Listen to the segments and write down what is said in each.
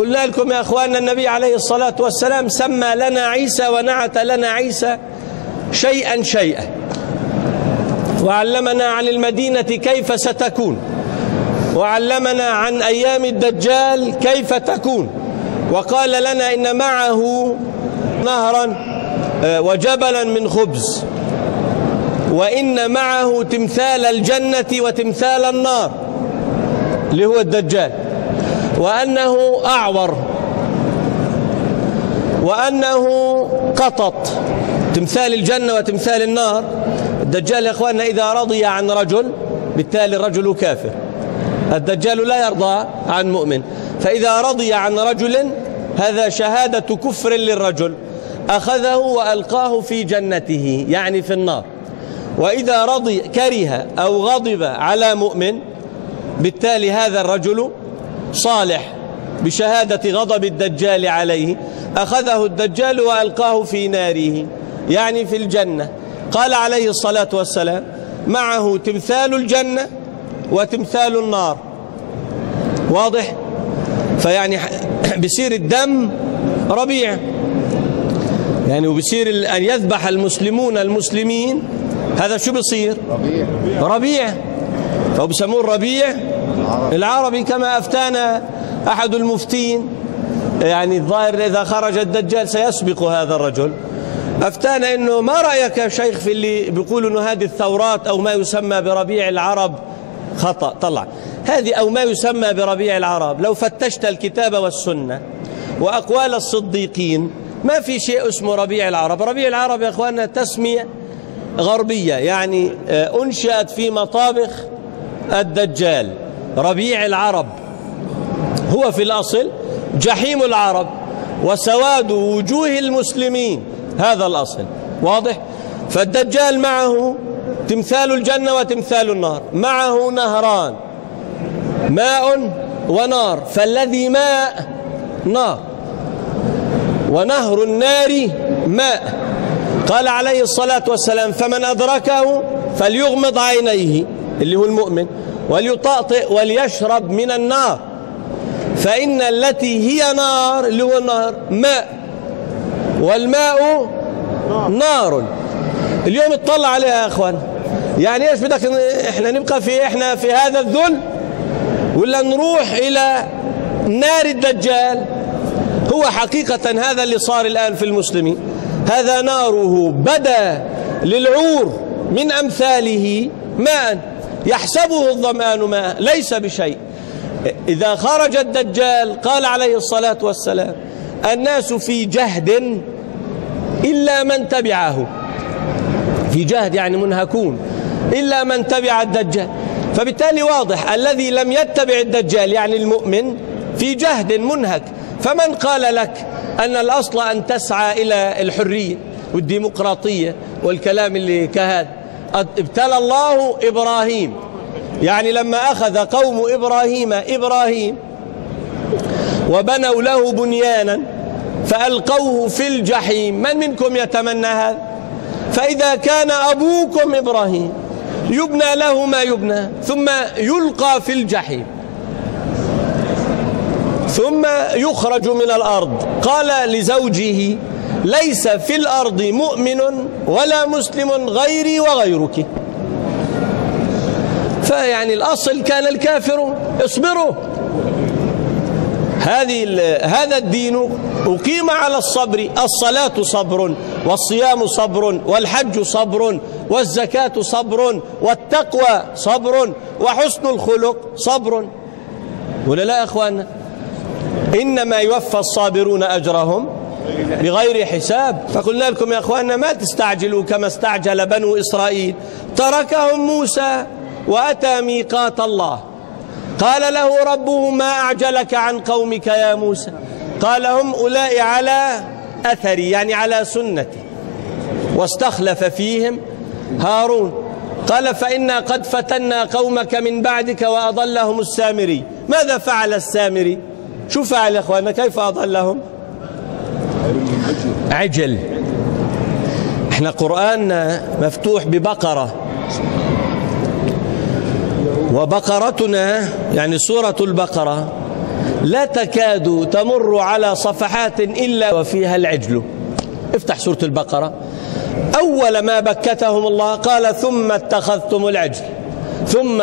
قلنا لكم يا أخواننا النبي عليه الصلاة والسلام سمى لنا عيسى ونعت لنا عيسى شيئا شيئا، وعلمنا عن المدينة كيف ستكون، وعلمنا عن أيام الدجال كيف تكون، وقال لنا إن معه نهرا وجبلا من خبز، وإن معه تمثال الجنة وتمثال النار اللي هو الدجال، وأنه أعور، وأنه قطط، تمثال الجنة وتمثال النار. الدجال يا أخواننا إذا رضي عن رجل بالتالي الرجل كافر، الدجال لا يرضى عن مؤمن، فإذا رضي عن رجل هذا شهادة كفر للرجل، أخذه وألقاه في جنته يعني في النار. وإذا رضي كره أو غضب على مؤمن بالتالي هذا الرجل صالح بشهادة غضب الدجال عليه، أخذه الدجال وألقاه في ناره يعني في الجنة. قال عليه الصلاة والسلام معه تمثال الجنة وتمثال النار، واضح؟ فيعني بصير الدم ربيع يعني، وبصير أن يذبح المسلمون المسلمين، هذا شو بصير؟ ربيع. فهو بسموه الربيع العربي كما أفتانا أحد المفتين، يعني الظاهر إذا خرج الدجال سيسبق هذا الرجل، أفتانا إنه ما رأيك يا شيخ في اللي بيقولوا إنه هذه الثورات أو ما يسمى بربيع العرب خطأ. طلع هذه أو ما يسمى بربيع العرب لو فتشت الكتاب والسنة وأقوال الصديقين ما في شيء اسمه ربيع العرب. ربيع العرب يا أخواننا تسمية غربية، يعني أنشأت في مطابخ الدجال. ربيع العرب هو في الأصل جحيم العرب وسواد وجوه المسلمين، هذا الأصل، واضح؟ فالدجال معه تمثال الجنة وتمثال النار، معه نهران ماء ونار، فالذي ماء نار ونهر النار ماء. قال عليه الصلاة والسلام فمن أدركه فليغمض عينيه اللي هو المؤمن وليطأطئ وليشرب من النار، فإن التي هي نار اللي هو النهر ماء، والماء نار. اليوم اطلع عليها يا أخوان، يعني إيش بدك إحنا نبقى إحنا في هذا الذل ولا نروح إلى نار الدجال؟ هو حقيقة هذا اللي صار الآن في المسلمين، هذا ناره بدا للعور من أمثاله ماء يحسبه الظمآن ماء ليس بشيء. إذا خرج الدجال قال عليه الصلاة والسلام الناس في جهد إلا من تبعه، في جهد يعني منهكون إلا من تبع الدجال. فبالتالي واضح الذي لم يتبع الدجال يعني المؤمن في جهد منهك. فمن قال لك أن الأصل أن تسعى إلى الحرية والديمقراطية والكلام اللي كهذا؟ ابتلى الله إبراهيم، يعني لما أخذ قوم إبراهيم وبنوا له بنيانا فألقوه في الجحيم، من منكم يتمنى هذا؟ فإذا كان أبوكم إبراهيم يبنى له ما يبنى ثم يلقى في الجحيم ثم يخرج من الأرض، قال لزوجه ليس في الأرض مؤمن ولا مسلم غيري وغيرك. فيعني الأصل كان الكافر اصبروا. هذا الدين أقيم على الصبر، الصلاة صبر والصيام صبر والحج صبر والزكاة صبر والتقوى صبر وحسن الخلق صبر، ولا لا يا أخوانا؟ إنما يوفى الصابرون أجرهم بغير حساب. فقلنا لكم يا أخوانا ما تستعجلوا كما استعجل بنو إسرائيل، تركهم موسى وأتى ميقات الله، قال له ربه ما أعجلك عن قومك يا موسى؟ قال هم أولئك على أثري يعني على سنتي، واستخلف فيهم هارون. قال فإنا قد فتنا قومك من بعدك وأضلهم السامري. ماذا فعل السامري؟ شو فعل يا أخوانا؟ كيف أضلهم؟ عجل. احنا قرآننا مفتوح ببقرة، وبقرتنا يعني سورة البقرة لا تكاد تمر على صفحات إلا وفيها العجل. افتح سورة البقرة، أول ما بكتهم الله قال ثم اتخذتم العجل، ثم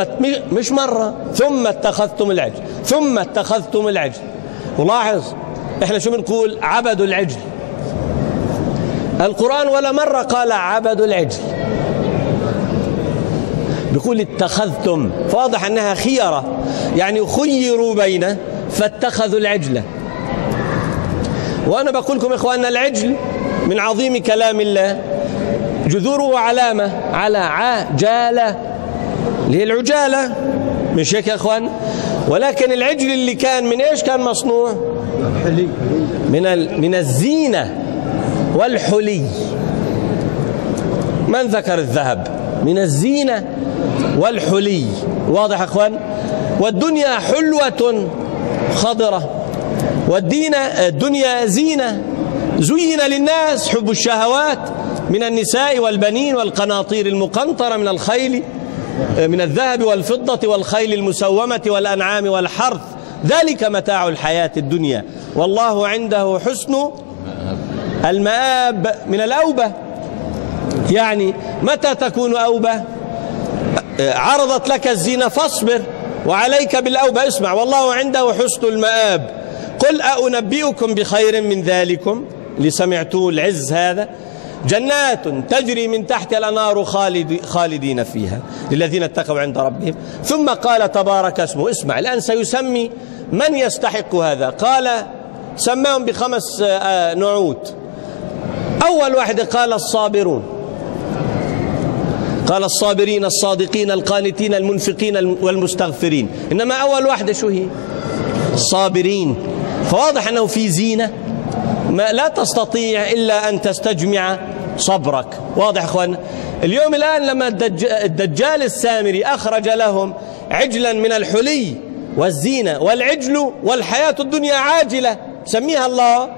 مش مرة، ثم اتخذتم العجل، ثم اتخذتم العجل. ولاحظ احنا شو بنقول؟ عبدوا العجل. القرآن ولا مرة قال عبدوا العجل، بيقول اتخذتم، فواضح أنها خيرة، يعني خيروا بينه فاتخذوا العجلة. وأنا بقول لكم إخواننا العجل من عظيم كلام الله، جذوره علامة على عجالة اللي هي العجالة، مش هيك يا إخوان؟ ولكن العجل اللي كان من إيش كان مصنوع؟ من الزينة والحلي. من ذكر الذهب؟ من الزينة والحلي. واضح يا إخوان؟ والدنيا حلوة خضرة، الدنيا زينة، زين للناس حب الشهوات من النساء والبنين والقناطير المقنطرة من الخيل، من الذهب والفضة والخيل المسومة والأنعام والحرث، ذلك متاع الحياة الدنيا والله عنده حسن المآب. من الأوبة، يعني متى تكون أوبة؟ عرضت لك الزينة فاصبر وعليك بالأوبة. اسمع، والله عنده حسن المآب. قل أنبئكم بخير من ذلكم، لسمعتوا العز هذا، جنات تجري من تحت الأنهار خالدين فيها للذين اتقوا عند ربهم. ثم قال تبارك اسمه. اسمع الآن سيسمي من يستحق هذا. قال سماهم ب5 نعوت. أول واحد قال الصابرون، قال الصابرين الصادقين القانتين المنفقين والمستغفرين، إنما أول واحدة شو هي؟ الصابرين. فواضح أنه في زينة ما لا تستطيع إلا أن تستجمع صبرك. واضح أخوان؟ اليوم الآن لما الدجال السامري أخرج لهم عجلا من الحلي والزينة، والعجل والحياة الدنيا عاجلة سميها الله،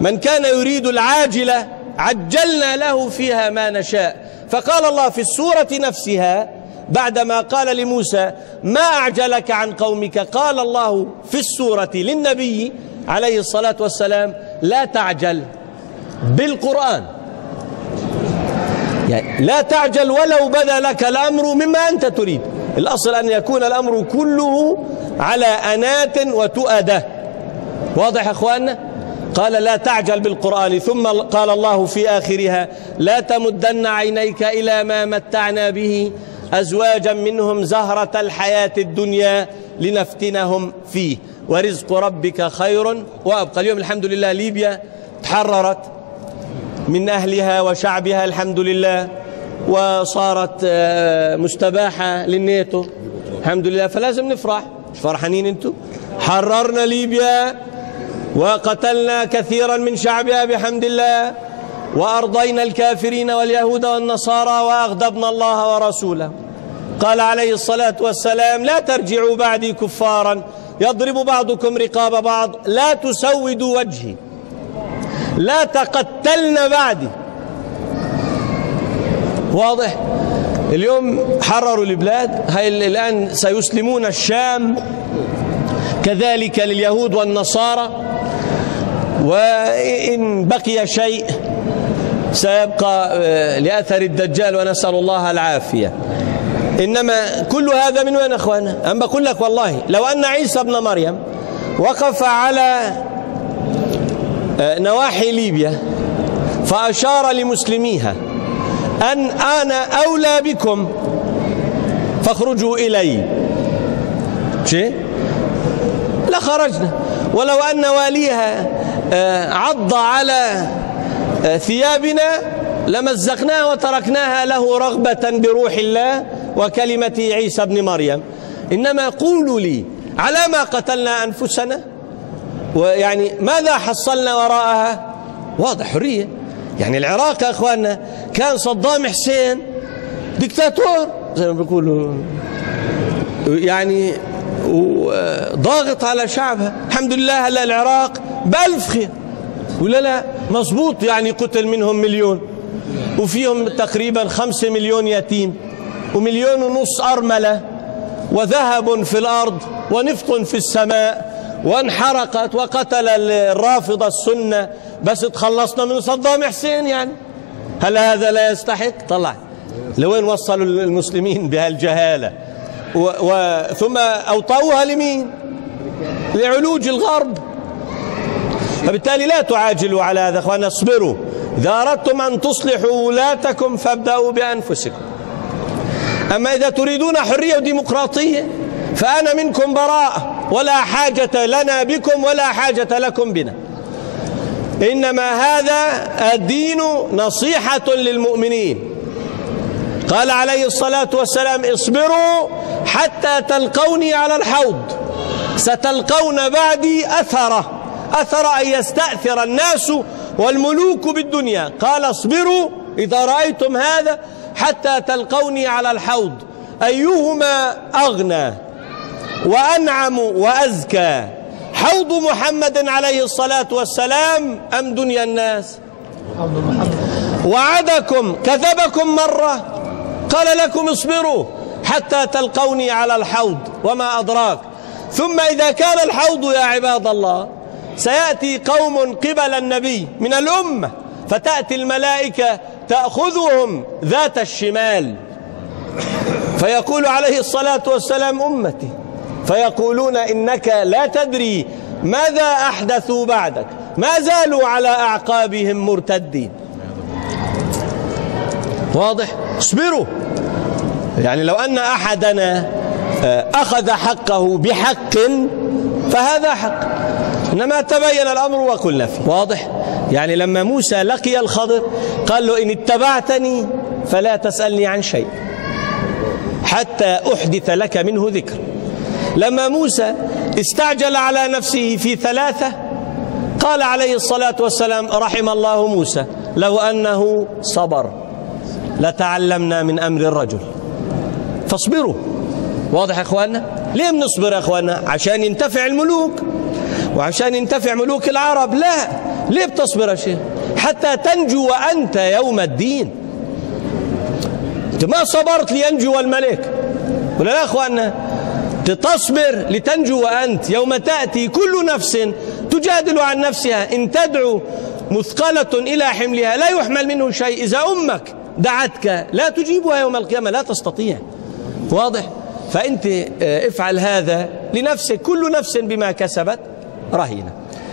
من كان يريد العاجلة عجلنا له فيها ما نشاء. فقال الله في السورة نفسها بعدما قال لموسى ما أعجلك عن قومك، قال الله في السورة للنبي عليه الصلاة والسلام لا تعجل بالقرآن، يعني لا تعجل ولو بدا لك الأمر مما أنت تريد. الأصل أن يكون الأمر كله على أنات وتؤدة. واضح يا أخواننا؟ قال لا تعجل بالقرآن. ثم قال الله في آخرها لا تمدن عينيك إلى ما متعنا به أزواجا منهم زهرة الحياة الدنيا لنفتنهم فيه ورزق ربك خير وأبقى. اليوم الحمد لله ليبيا تحررت من أهلها وشعبها الحمد لله، وصارت مستباحة للناتو الحمد لله، فلازم نفرح. مش فرحانين انتم؟ حررنا ليبيا وقتلنا كثيرا من شعبها بحمد الله، وأرضينا الكافرين واليهود والنصارى وأغضبنا الله ورسوله. قال عليه الصلاة والسلام لا ترجعوا بعدي كفارا يضرب بعضكم رقاب بعض، لا تسودوا وجهي، لا تقتلن بعدي. واضح؟ اليوم حرروا البلاد، هاي الآن سيسلمون الشام، كذلك لليهود والنصارى، وإن بقي شيء سيبقى لأثر الدجال ونسأل الله العافية. إنما كل هذا من وين أخوانا؟ أنا بقول لك والله لو أن عيسى ابن مريم وقف على نواحي ليبيا فأشار لمسلميها أن أنا أولى بكم فاخرجوا إلي، شيء لخرجنا. ولو أن واليها عض على ثيابنا لمزقناها وتركناها له رغبة بروح الله وكلمة عيسى ابن مريم. إنما قولوا لي على ما قتلنا أنفسنا، ويعني ماذا حصلنا وراءها؟ واضح حرية. يعني العراق يا أخواننا كان صدام حسين دكتاتور زي ما بيقولوا، يعني ضاغط على شعبها. الحمد لله هلا العراق بألف خير، ولا لا مظبوط، يعني قتل منهم 1,000,000 وفيهم تقريبا 5 مليون يتيم و1.5 مليون أرملة، وذهب في الأرض ونفط في السماء وانحرقت وقتل الرافضة السنة، بس تخلصنا من صدام حسين. يعني هل هذا لا يستحق؟ طلع لوين وصلوا المسلمين بهالجهالة؟ ثم أوطأوها لمين؟ لعلوج الغرب. فبالتالي لا تعاجلوا على هذا أخوانا، اصبروا. إذا أردتم أن تصلحوا ولاتكم فابدأوا بأنفسكم. أما إذا تريدون حرية وديمقراطية فأنا منكم براء، ولا حاجة لنا بكم ولا حاجة لكم بنا. إنما هذا الدين نصيحة للمؤمنين. قال عليه الصلاة والسلام: اصبروا حتى تلقوني على الحوض، ستلقون بعدي أثرة. أثر أن يستأثر الناس والملوك بالدنيا. قال: اصبروا إذا رأيتم هذا حتى تلقوني على الحوض، أيهما أغنى وأنعم وأزكى، حوض محمد عليه الصلاة والسلام أم دنيا الناس؟ وعدكم كذبكم مرة، قال لكم اصبروا حتى تلقوني على الحوض وما أدراك. ثم إذا كان الحوض يا عباد الله سيأتي قوم قبل النبي من الأمة، فتأتي الملائكة تأخذهم ذات الشمال، فيقول عليه الصلاة والسلام: أمتي، فيقولون: إنك لا تدري ماذا أحدثوا بعدك، ما زالوا على أعقابهم مرتدين. واضح؟ اصبروا. يعني لو أن أحدنا أخذ حقه بحق فهذا حق، إنما تبين الأمر وقلنا فيه. واضح؟ يعني لما موسى لقي الخضر قال له: إن اتبعتني فلا تسألني عن شيء حتى أحدث لك منه ذكر. لما موسى استعجل على نفسه في 3 قال عليه الصلاة والسلام: رحم الله موسى لو أنه صبر لتعلمنا من أمر الرجل. فاصبروا. واضح يا أخواننا؟ ليه بنصبر يا أخواننا؟ عشان ينتفع الملوك وعشان ينتفع ملوك العرب؟ لا. ليه بتصبر يا شيخ؟ حتى تنجو وأنت يوم الدين. أنت ما صبرت لينجو الملك، ولا لا أخواننا؟ تصبر لتنجو وأنت يوم تأتي كل نفس تجادل عن نفسها، إن تدعو مثقلة إلى حملها لا يحمل منه شيء. إذا أمك دعتك لا تجيبها يوم القيامة، لا تستطيع. واضح؟ فأنت افعل هذا لنفسك، كل نفس بما كسبت رهينة.